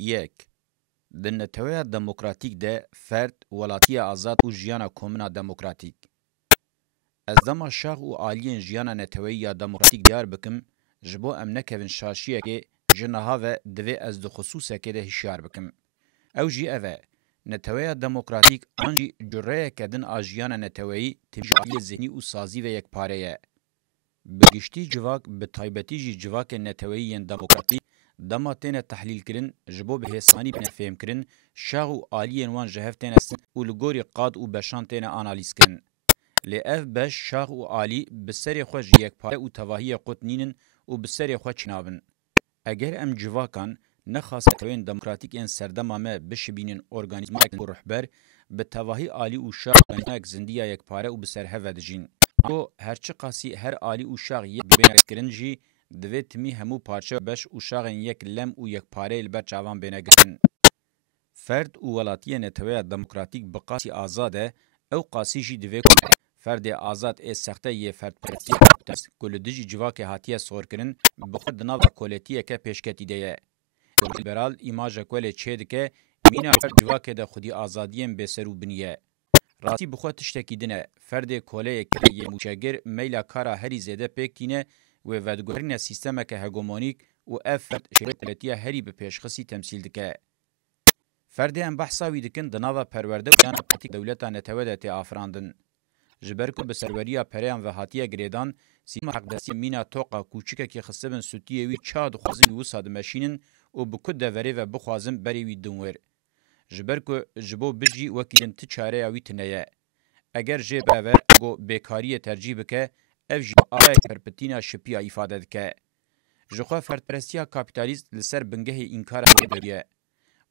یک د نتویا دموکراتیک ده فرد ولاتی آزاد او جیانا کومنا دموکراتیک از دما شاغ او عالیین جیانا نتویا دموکراتیک دیار بکم جبو ام نکوین شاشیه که جنها و دوی از دو خصوصه که ده هشیار بکم او جی اوه نتویا دموکراتیک آنجی جره کدن آجیانا نتویی تبجیل ذهنی او سازی و یک پاره بگشتی جواک به تایبتی جی جواک نتویی دموکراتیک دما تینه تحلیل کرن جبو به حسانی بین فهم کرن شاغ و آلیین وان جهف تینه سن و لگوری قاد و بشان تینه آنالیز کرن لی اف بش شاغ و آلی بسری خوش یک پاره و تواهی قطنینن و بسری خوش چنابن اگر ام جواکان نخواست توین دموکراتیک این سردمامه بشبینن ارگانیزمک و رحبر به تواهی آلی و شاغ بینک زندیه یک پاره و بسر هفدجین او هرچی قاسی هر آلی و شاغ یک بینک کرنجی دوی تمی همو پارچه بش و شاغن یک لم و یک پاره البر چاوان بینه گرن. فرد و ولاتی نتوی دموکراتیک بقاسی آزاده او قاسی جی دوی کنه. فرد آزاد ای سخته یه فرد پرستی تست گلدجی جواک هاتیه سور کرن بخود دناو کولتیه که پیشکتی دیه. لیبرال ایماج کوله چید که مینا فرد جواک ده خودی آزادیم بسرو بنیه. راستی بخود تشتکی دنه فرد کوله که یه موچگر میلا کارا هری زیده پیکتینه و ودگورین سیستم که هگمونیک و افرد شبکتی هری به پیشخصی تمثیل دکه فرد ام بحثاوی دکن دناوا پرورده و پاتیک دولتا نتوده آفراندن جبرکو به سروریا پریان و هاتیه گریدان سیما حق دستی مینا توقع کوچیکه که خصبن سوتیه وی چاد خوازم و ساد ماشینن و بکد دوری و بخوازم بری وی دنور جبرکو جبو بجی وکیدن تچاره اوی تنیه اگر جه باور گو بیکاری ترجیح بکه اف جی آیا پرپتینا شپیا ifade دکه جخوا فردپرستیا کاپیتالیست لسر بنگه انکار هیدریه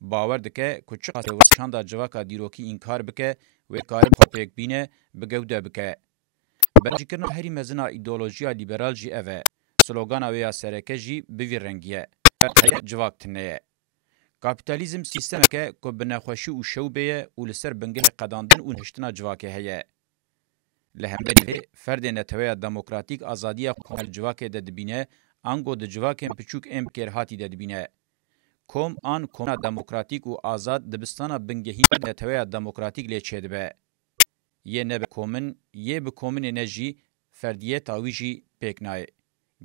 باور دکه کوچه قاسه وشاندا جواکا دیروکی انکار بکه و کارب خو پیک بینه بگوده بکه بلجیکرنا هری مزنا ایدئولوژیا لیبرال جی اوه سلوگانا ویا سرکه جی بوی رنگیه جواک تنه کاپیتالیزم سیستم که کو بنخوشی او شوبه او لسر بنگه قداندن او هشتنا جواکه هه لهمبری فرد نتوی دموکراتیک آزادی کامل جواک د دبینه انگو د جواک پچوک ام کر هاتی د دبینه کوم ان کوم دموکراتیک او آزاد دبستانه بنگهی نتوی دموکراتیک لچدبه یه نه کومن یه به کومن انرژی فردیه تاویجی پکنای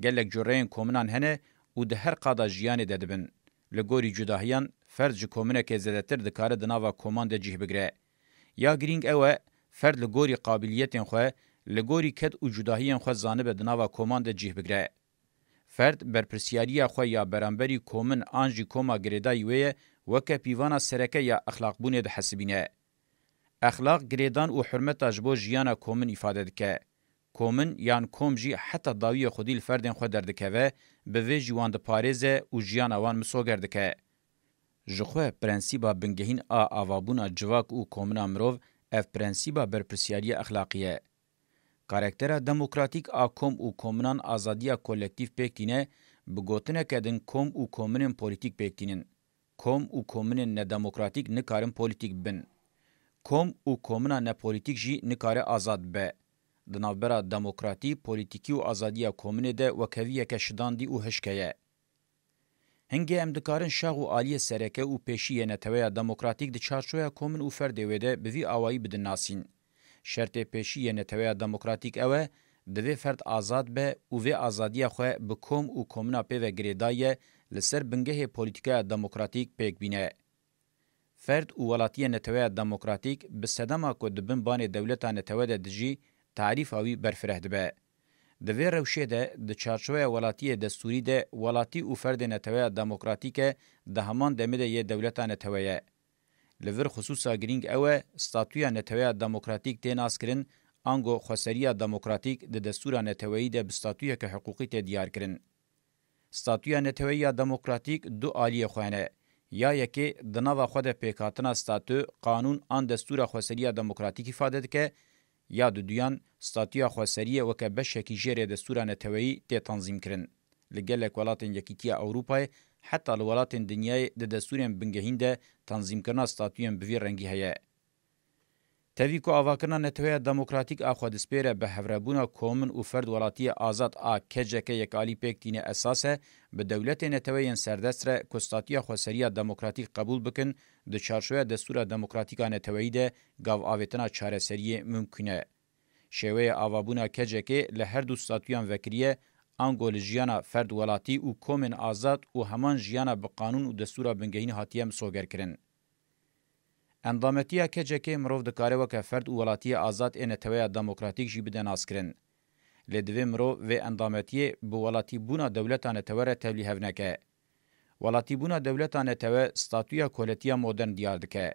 گلک جورین کومنان هنه او د هر قادا جیان ددبن لګوري جداهیان فرد ج کومنه کې زدتر د کار د ناوا کوماند جه بګره یا گرینګ اوه فرد لګوري قابلیتین خو لګوري کد او جداهیان خو زانه د ناوا کوماند جه بګره فرد برپرسیاریا خو یا برانبري کومن انجی کوما ګریدا یوه وک پیوانا سرکه یا اخلاق بونه د حسبینه اخلاق ګریدان او حرمت اجبو جیانا کومن ifade دکه کومن یان کومجی حتی داوی خودی الفردن خو دردکوه به وی جوان د پاریزه او جیانا وان مسوګردکه جخوا پرنسیبا بنگهین آوابونا جواک او کومنا مروف اف پرنسیبا برپرسیاری اخلاقیه. کارکتر دموکراتیک کوم او کومنان آزادیا کولکتیف پکتینه بگوتنه کدن کوم او کومنن پولیتیک پکتینن. کوم او کومنن نه دموکراتیک نکارن پولیتیک بن. کوم او کومنا نه پولیتیک جی نکاره آزاد به. دنابرا دموکراتی پولیتیکی و آزادیا کومنه ده وکویه که شداندی او هشکیه. هنگی امدکارن شاغ و آلی سرکه و پیشی نتویا دموکراتیک ده چارچویا کومن و فرده ویده بوی آوائی بدن ناسین. شرط پیشی نتویا دموکراتیک اوه دوی فرد آزاد به و وی آزادی خواه بکوم و کومنا پی و گریدای لسر بنگه پولیتیکا دموکراتیک پیک بینه. فرد و ولاتی نتویا دموکراتیک بسدما که دبن بان دولتا نتویا دجی تعریف آوی برفره دبه. دوی روشه ده د چارچوه ولاتی دستوری ده ولاتی او فرد نتوه دموکراتیک ده همان دمه ده یه دولتا نتوه لور خصوصا گرینگ اوه ستاتویا نتوه دموکراتیک ده ناس کرن انگو خسریا دموکراتیک ده دستورا نتوهی ده بستاتویا که حقوقی ده دیار کرن. ستاتویا نتوه دموکراتیک دو آلی خوانه یا یکی دناوا خود پیکاتنا ستاتو قانون آن دستورا خسریا دموکراتیک ifade دکه یا دویان ستاتیا خواسریه وکه بشکی جره دستورا نتوی ته تنظیم کرن لګل ولاتن یکیتیا اوروپای حتی الولاتن دنیای د دستورن بنګهین ده تنظیم کرنا ستاتیون بوی رنگی هيا تاوی کو آواکرنا نتویا دموکراتیک آخوادسپیره به هفربونا کومن و فرد ولاتی آزاد کجکه یکالی پیکتین اساسه به دولت نتویا سردستره کستاتیا خوصریا دموکراتیک قبول بکن د چارشویا دستور دموکراتیکا نتویی ده گاو آویتنا چاره سریه ممکنه. شوی آوابونا کجکه لهر دو ستاتویان وکریه انگول جیانا فرد ولاتی و کومن آزاد و همان جیانا به قانون و دستور بنگهین هاتیم سوگر کرن. اندامتیا کجکه مروف دکاره وکه فرد و ولاتی آزاد نتویا دموکراتیک جی بده ناس کرن. لدوی مروف و اندامتیه به ولاتی بونا دولتان نتوره تبلیه هفنکه. ولاتی بونا دولتان نتوه ستاتویا کولتیا مدرن دیار دکه.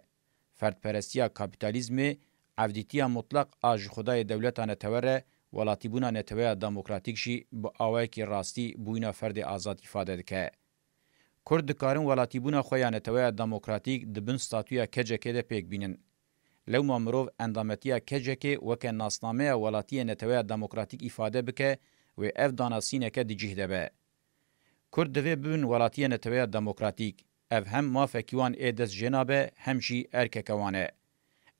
فرد پرستیا کابیتالیزم عفدیتیا مطلق آج خدای دولتان نتوره ولاتی بونا نتوه دموکراتیک جی با آوه کی راستی بوینا فرد آزاد ifade دکه. کرد دکارن ولاتی بونا خویا نتوه دموکراتیک دبن ستاتویا کجکه ده پیک بینن. لو مامروف اندامتیا کجکه وکه ناسنامه ولاتی نتوه دموکراتیک ifade بکه و اف داناسینه که دیجیه ده به. کرد دوی ببن ولاتی نتوه دموکراتیک اف هم مافکیوان ایدس جنابه همشی ارککوانه.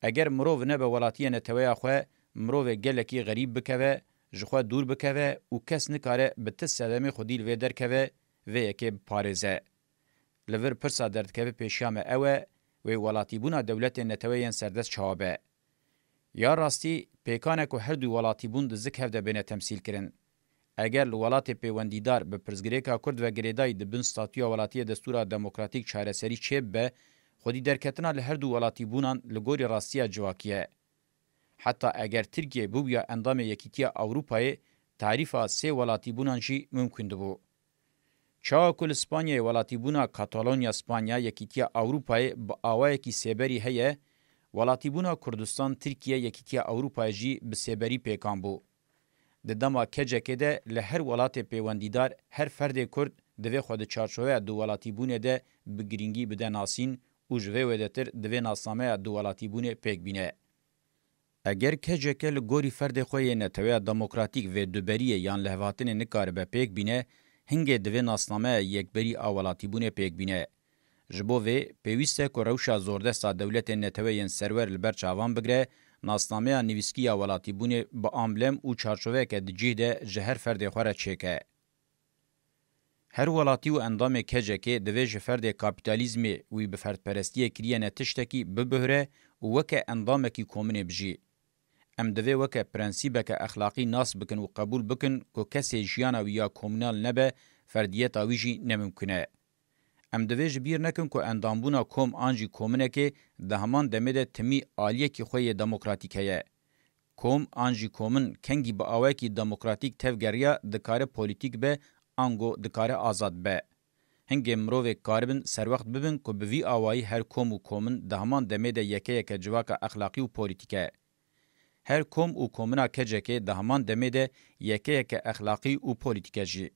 اگر مروف نه به ولاتی نتوه خواه مروف گلکی غریب بکوه جخوا دور بکوه و کس نکاره به تس سدم خودیل و درکوه و یکی پارزه. لور پرسا دردکوه پیشیام اوه و ولاتی بونا دولت نتوه سردست چهابه. یا راستی پیکانه که هر دو ولاتی بون دزک هفته بینه تمثیل کرن. اگر لولات پیوندیدار به پرزگریکا کرد و گریدای دبن ستاتویا ولاتی دستور دموکراتیک چاره سری چیب به خودی درکتنا لهر دو ولاتی بونان لگوری راستیا جواکیه. حتی اگر ترکیه بویا اندام یکیتیا اوروپای تعریفا سه ولاتی بونان جی ممکن دبو. چاو کل اسپانیا ولاتی بونا کاتالونیا اسپانیا یکیتیا اوروپای با آوای کی سیبری هیه ولاتی بونا کردستان ترکیه یکیتیا اوروپای جی به سیبری پیکان بو. د دما کجکه ده لهر ولات پیوندیدار هر فرد کرد دوی خود چارچوه دو ولاتی بونه ده بگرینگی بده ناسین او جوه ودتر دوی ناسنامه دو ولاتی بونه پیک بینه. اگر کجکه لگوری فرد خوی نتوه دموکراتیک و دوبریه یان لحواتن نکاره به پیک بینه هنگه دوی ناسنامه یکبری آولاتی بونه پیک بینه. جبوه پیوسته که روشا زوردستا دولت نتوه ین سرور لبر چاوان بگره ناسنامه نویسکیا ولاتی بونه با امبلم او چارچوه که دجیه ده جهر فرد خوره چیکه. هر ولاتی و اندام کجکه دوی جفرد کابیتالیزم وی بفرد پرستی کریه نتشتکی ببهره و وکه اندامکی کومنه بجی. ام دوی وکه پرنسیبه اخلاقی ناس بکن و قبول بکن که کسی جیانا ویا کومنال نبه فردیت آویجی نممکنه. ام دوی جبیر نکن که اندامبونا کوم آنجی کومنه که ده همان دمده تمی آلیه کی خوی دموکراتیکه. کوم آنجی کومن کنگی با آوه کی دموکراتیک تفگریا دکار پولیتیک به انگو دکار آزاد به. هنگی مروه کاربن سر وقت ببین که بوی آوائی هر کوم و کومن ده همان دمده یکه یک جواک اخلاقی و پولیتیکه. هر کوم و کومنا کجکه ده همان دمده یکه یک اخلاقی و پولیتیکه جی.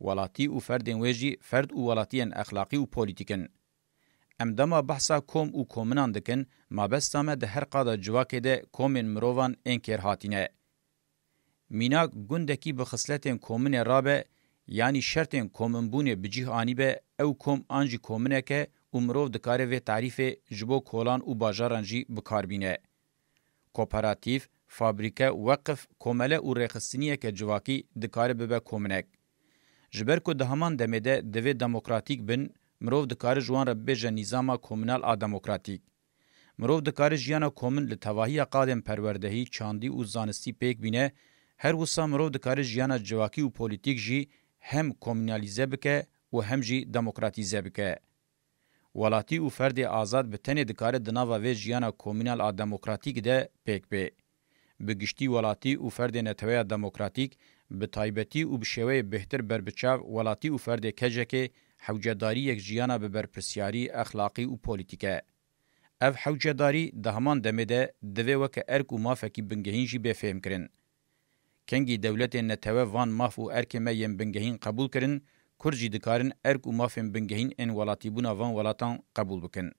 ولاتی و فردین ویجی فرد و ولاتین اخلاقی و پولیتیکن. ام دما بحثا کوم و کومنان دکن ما بستامه ده هر قادا جواکه ده کومن مروان انکر هاتینه. مینا گندکی بخصلتین کومن رابه یعنی شرطین کومن بونه بجیه آنی به او کوم آنجی کومنه که امروف دکاره و تعریف جبو کولان و باجاران جی بکاربینه. کوپراتیف، فابریکه، وقف، کومله و ریخستینیه که جواکی دکاره ببه کومنک. جبر کو ده همان دمده دوی دموکراتیک بن مروف دکاره جوان را بجه نظام کومنال دموکراتیک. مروف دکاره جیانا کومن لتواهی قادم پروردهی چاندی و زانستی پیک بینه هر وسا مروف دکاره جیانا جواکی و پولیتیک جی هم کومنالیزه بکه و هم جی دموکراتیزه بکه. ولاتی و فرد آزاد به تنه دکاره دناوا و جیانا کومنال دموکراتیک ده پیک به. بگشتی ولاتی و فرد نتوه دموکراتیک به تایبتی و بشوی بهتر بربچاو ولاتی و فرد کجکه حوجداری یک جیانا به برپرسیاری اخلاقی و پولیتیکه. اف حوجداری ده همان دمده دوی وکه ارک و مافکی بنگهین جی بفهم کرن. کنگی دولت نتوه وان ماف و ارک میم بنگهین قبول کرن کرجی دکارن ارک و مافم بنگهین ان ولاتی بونا وان ولاتان قبول بکن.